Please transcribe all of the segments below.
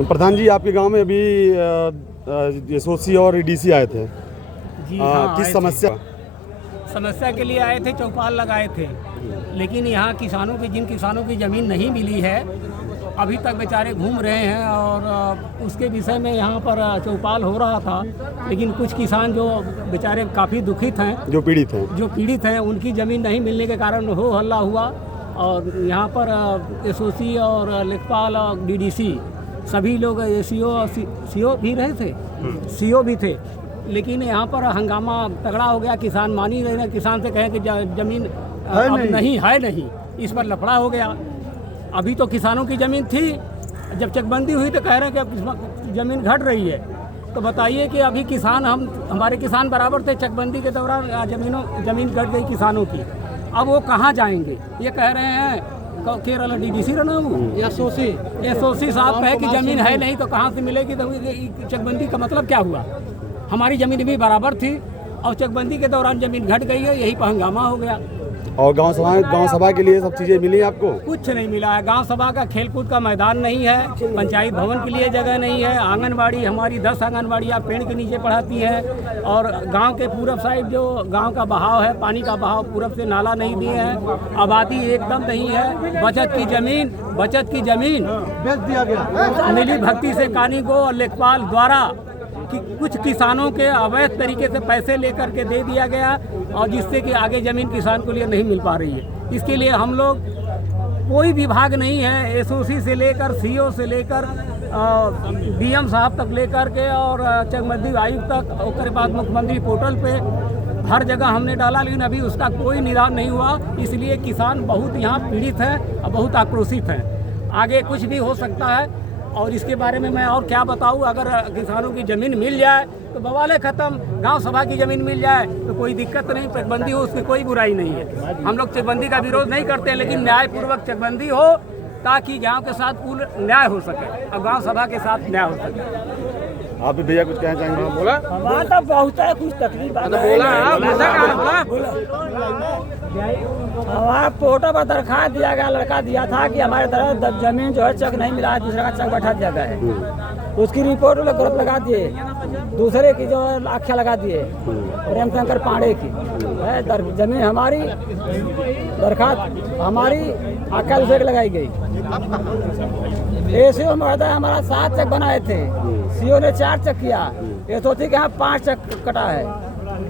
प्रधान जी, आपके गांव में अभी एसओसी और डीसी आए थे। जी हाँ, किस समस्या के लिए आए थे, चौपाल लगाए थे। लेकिन यहाँ जिन किसानों की ज़मीन नहीं मिली है, अभी तक बेचारे घूम रहे हैं। और उसके विषय में यहाँ पर चौपाल हो रहा था, लेकिन कुछ किसान जो बेचारे काफ़ी दुखित हैं, जो पीड़ित हैं, उनकी ज़मीन नहीं मिलने के कारण हो हल्ला हुआ। और यहाँ पर एसओसी और लेखपाल और डीडीसी सभी लोग, सीओ भी रहे थे, सीओ भी थे। लेकिन यहाँ पर हंगामा तगड़ा हो गया। किसान मान ही नहीं, किसान से कहें कि ज़मीन अब नहीं, इस पर लफड़ा हो गया। अभी तो किसानों की ज़मीन थी, जब चकबंदी हुई तो कह रहे हैं कि अब ज़मीन घट रही है। तो बताइए कि अभी हमारे किसान बराबर थे, चकबंदी के दौरान ज़मीन घट गई किसानों की। अब वो कहाँ जाएंगे? ये कह रहे हैं केरल डीडीसी रहा हूँ, एसओसी साहब कहे कि ज़मीन है नहीं तो कहाँ से मिलेगी। तो चकबंदी का मतलब क्या हुआ? हमारी ज़मीन भी बराबर थी और चकबंदी के दौरान ज़मीन घट गई है, यही पर हंगामा हो गया। और गांव सभा के लिए सब चीज़ें मिली आपको? कुछ नहीं मिला है। गांव सभा का खेलकूद का मैदान नहीं है, पंचायत भवन के लिए जगह नहीं है। आंगनबाड़ी हमारी 10 आंगनबाड़ियाँ पेड़ के नीचे पढ़ाती हैं। और गांव के पूरब साइड जो गांव का बहाव है, पानी का बहाव पूरब से नाला नहीं दिए हैं। आबादी एकदम नहीं है। बचत की ज़मीन बेच दिया गया मिली भक्ति से कानी को और लेखपाल द्वारा कि कुछ किसानों के अवैध तरीके से पैसे लेकर के दे दिया गया, और जिससे कि आगे ज़मीन किसान को लिए नहीं मिल पा रही है। इसके लिए हम लोग, कोई विभाग नहीं है, एसओसी से लेकर सीओ से लेकर डीएम साहब तक लेकर के और चकबंदी आयुक्त तक, उसके बाद मुख्यमंत्री पोर्टल पे हर जगह हमने डाला, लेकिन अभी उसका कोई निदान नहीं हुआ। इसलिए किसान बहुत यहाँ पीड़ित हैं और बहुत आक्रोशित हैं। आगे कुछ भी हो सकता है, और इसके बारे में मैं और क्या बताऊं। अगर किसानों की ज़मीन मिल जाए तो बवाल है ख़त्म। गांव सभा की ज़मीन मिल जाए तो कोई दिक्कत नहीं, चकबंदी हो उसमें कोई बुराई नहीं है। हम लोग चकबंदी का विरोध नहीं करते, लेकिन न्यायपूर्वक चकबंदी हो ताकि गांव के साथ पूर्ण न्याय हो सके और गांव सभा के साथ न्याय हो सके। आप भी भैया कुछ कहना चाहेंगे? बोला हमारा तो बहुत है, कुछ तकलीफ हमारा पोर्टल पर दरखास्त दिया गया, लड़का दिया था कि हमारे तरफ जमीन जो है चेक नहीं मिला है, दूसरे का चेक बैठा दिया गया है। उसकी रिपोर्ट लोग गलत लगा दिए, दूसरे की जो आख्या लगा दिए, प्रेम शंकर पांडे की है जमीन हमारी, दरखास्त हमारी, आख्या दूसरे की लगाई गई। एसीओ महोदय हमारा 7 चेक बनाए थे, सीओ ने 4 चेक किया, एसओसी के यहाँ 5 चेक कटा है।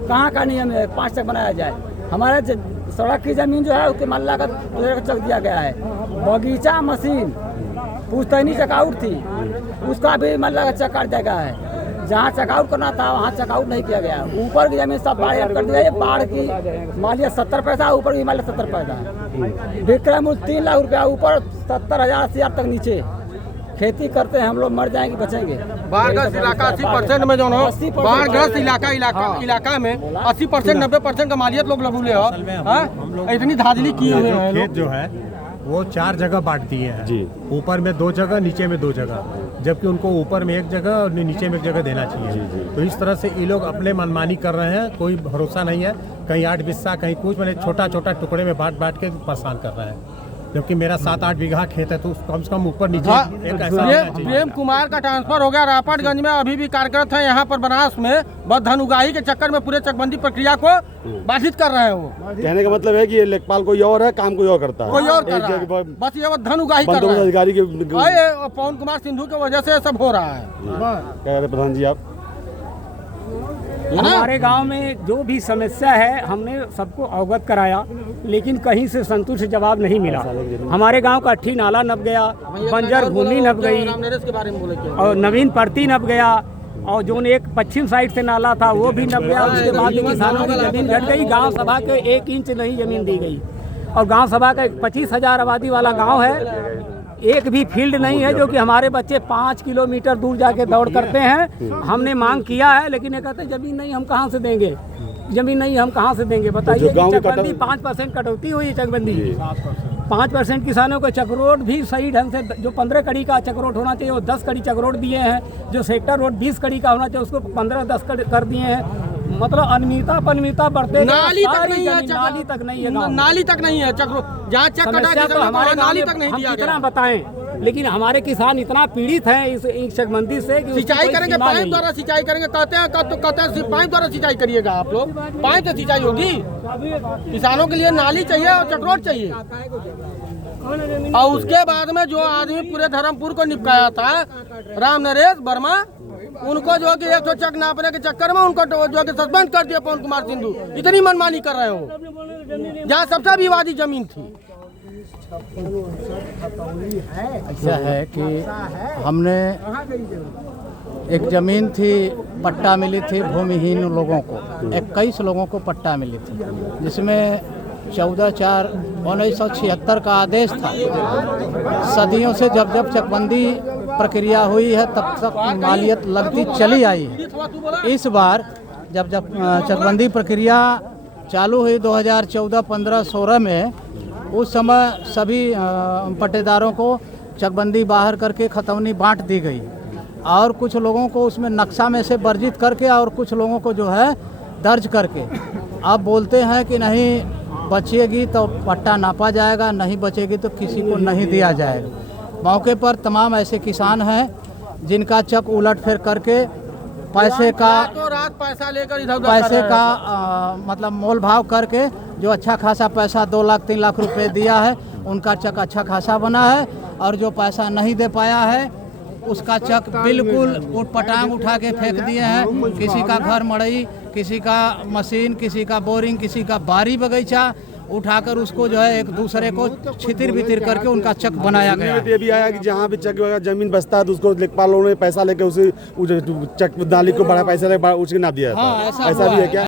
कहाँ का नियम है 5 चेक बनाया जाए? हमारे सड़क की जमीन जो है उसके मल्ला का चेक दिया गया है। बगीचा मशीन पुश्तैनी चेकआउट थी, उसका भी मल्ला का चेक काट दिया गया है। जहाँ चेकआउट करना था वहाँ चेकआउट नहीं किया गया। ऊपर की जमीन सब बाढ़ कर दिया है। बाढ़ की मालियत 70 पैसा, ऊपर की मालियत 70 पैसा। विक्रम 3 लाख रुपया ऊपर, 70,000 तक नीचे। खेती करते हैं हम लोग, मर जाएंगे बचेंगे। बाढ़ग्रस्त इलाका 80% में जो बाढ़ग्रस्त इलाका में 80% 90% का मालियत लोग लगूले हो। इतनी धांधली की हुई है। खेत जो है वो 4 जगह बांट दिए हैं, ऊपर में 2 जगह, नीचे में 2 जगह, जबकि उनको ऊपर में 1 जगह और नीचे में 1 जगह देना चाहिए। तो इस तरह से ये लोग अपने मनमानी कर रहे हैं, कोई भरोसा नहीं है। कहीं 8 बिस्सा, कहीं कुछ, मैंने छोटा टुकड़े में बांट के परेशान कर रहे हैं। जबकि मेरा 7-8 बीघा खेत है, तो कम से कम ऊपर नीचे प्रेम कुमार का ट्रांसफर हो गया रापटगंज में, अभी भी कार्यरत है यहाँ पर बनास में। बस धन उगाही के चक्कर में पूरे चकबंदी प्रक्रिया को बाधित कर रहे हैं। वो कहने का मतलब है कि ये लेखपाल कोई और है, काम कोई और करता है, कोई और कर रहा है। बस ये धन उगाही कर रहा है अधिकारी के। पवन कुमार सिंधु की वजह से सब हो रहा है। कह रहे प्रधान जी आप? हमारे गांव में जो भी समस्या है हमने सबको अवगत कराया, लेकिन कहीं से संतुष्ट जवाब नहीं मिला। हमारे गांव का अट्ठी नाला नप गया, बंजर भूमि नप गई और नवीन परती नप गया, और जो एक पश्चिम साइड से नाला था वो भी नप गया। उसके बाद किसानों की जमीन घट गई। गांव सभा के 1 इंच नहीं जमीन दी गई, और गांव सभा का 25,000 आबादी वाला गाँव है। एक भी फील्ड नहीं है जो कि हमारे बच्चे 5 किलोमीटर दूर जाके दौड़ करते हैं। हमने मांग किया है, लेकिन ये कहते हैं जमीन नहीं, हम कहाँ से देंगे? जमीन नहीं, हम कहाँ से देंगे? बताइए। चकबंदी 5% कटौती हुई है। चकबंदी 5% किसानों को चक्रोड भी सही ढंग से, जो 15 कड़ी का चक्रोड होना चाहिए वो 10 कड़ी चक्रोड दिए हैं। जो सेक्टर रोड 20 कड़ी का होना चाहिए उसको 15-10 कर दिए हैं। मतलब अनियमितता पनियमितता बढ़ते नाली तक नहीं है, नाली तक नहीं है गाँव में। नाली तक नहीं है, चक्र जहाँ चक कटा समस्या तो हमारे गाँव नाली में तक नहीं हम दिया कितना गया। बताएं, लेकिन हमारे किसान इतना पीड़ित हैं इस चकबंदी से कि उसकी सिंचाई कोई करेंगे, सीमा पाइप नहीं। द्वारा सिंचाई करेंगे, कहते हैं सिर्फ पाइप द्वारा सिंचाई करिएगा आप लोग, पाइप से सिंचाई होगी। किसानों के लिए नाली चाहिए और चक्रोट चाहिए। और उसके बाद में जो आदमी पूरे धर्मपुर को निपटाया था, राम नरेश वर्मा, उनको जो कि 100 चक नापने के चक्कर में उनको जो कि सस्पेंड कर दिया पवन कुमार सिंधु। इतनी मनमानी कर रहे हो जहाँ सबसे विवादी जमीन थी। ऐसा है कि हमने एक ज़मीन थी, पट्टा मिली थी भूमिहीन लोगों को, 21 लोगों को पट्टा मिली थी, जिसमें 14/4/1976 का आदेश था। सदियों से जब जब चकबंदी प्रक्रिया हुई है तब तक मालियत लगती चली आई है। इस बार जब जब चकबंदी प्रक्रिया चालू हुई 2014, 15, 16 में, उस समय सभी पट्टेदारों को चकबंदी बाहर करके खतौनी बांट दी गई और कुछ लोगों को उसमें नक्शा में से वर्जित करके और कुछ लोगों को जो है दर्ज करके अब बोलते हैं कि नहीं बचेगी तो पट्टा नापा जाएगा, नहीं बचेगी तो किसी को नहीं दिया जाएगा। मौके पर तमाम ऐसे किसान हैं जिनका चक उलट फेर करके पैसे का रात पैसा लेकर इधर पैसे का मतलब मोल भाव करके जो अच्छा खासा पैसा 2 लाख 3 लाख रुपए दिया है उनका चक अच्छा खासा बना है, और जो पैसा नहीं दे पाया है उसका चक बिल्कुल उठपटांग उठा के फेंक दिए हैं। किसी का घर मड़ई, किसी का मशीन, किसी का बोरिंग, किसी का बारी बगीचा उठाकर उसको जो है एक दूसरे को छितिर बितिर करके उनका चक बनाया गया है। ये भी आया कि जहाँ भी चक वगैरह जमीन बचता है तो उसको लेखपालों ने पैसा लेके उसे चक नाली को बड़ा पैसा लेके उसके ना दिया। हाँ, ऐसा भी है क्या?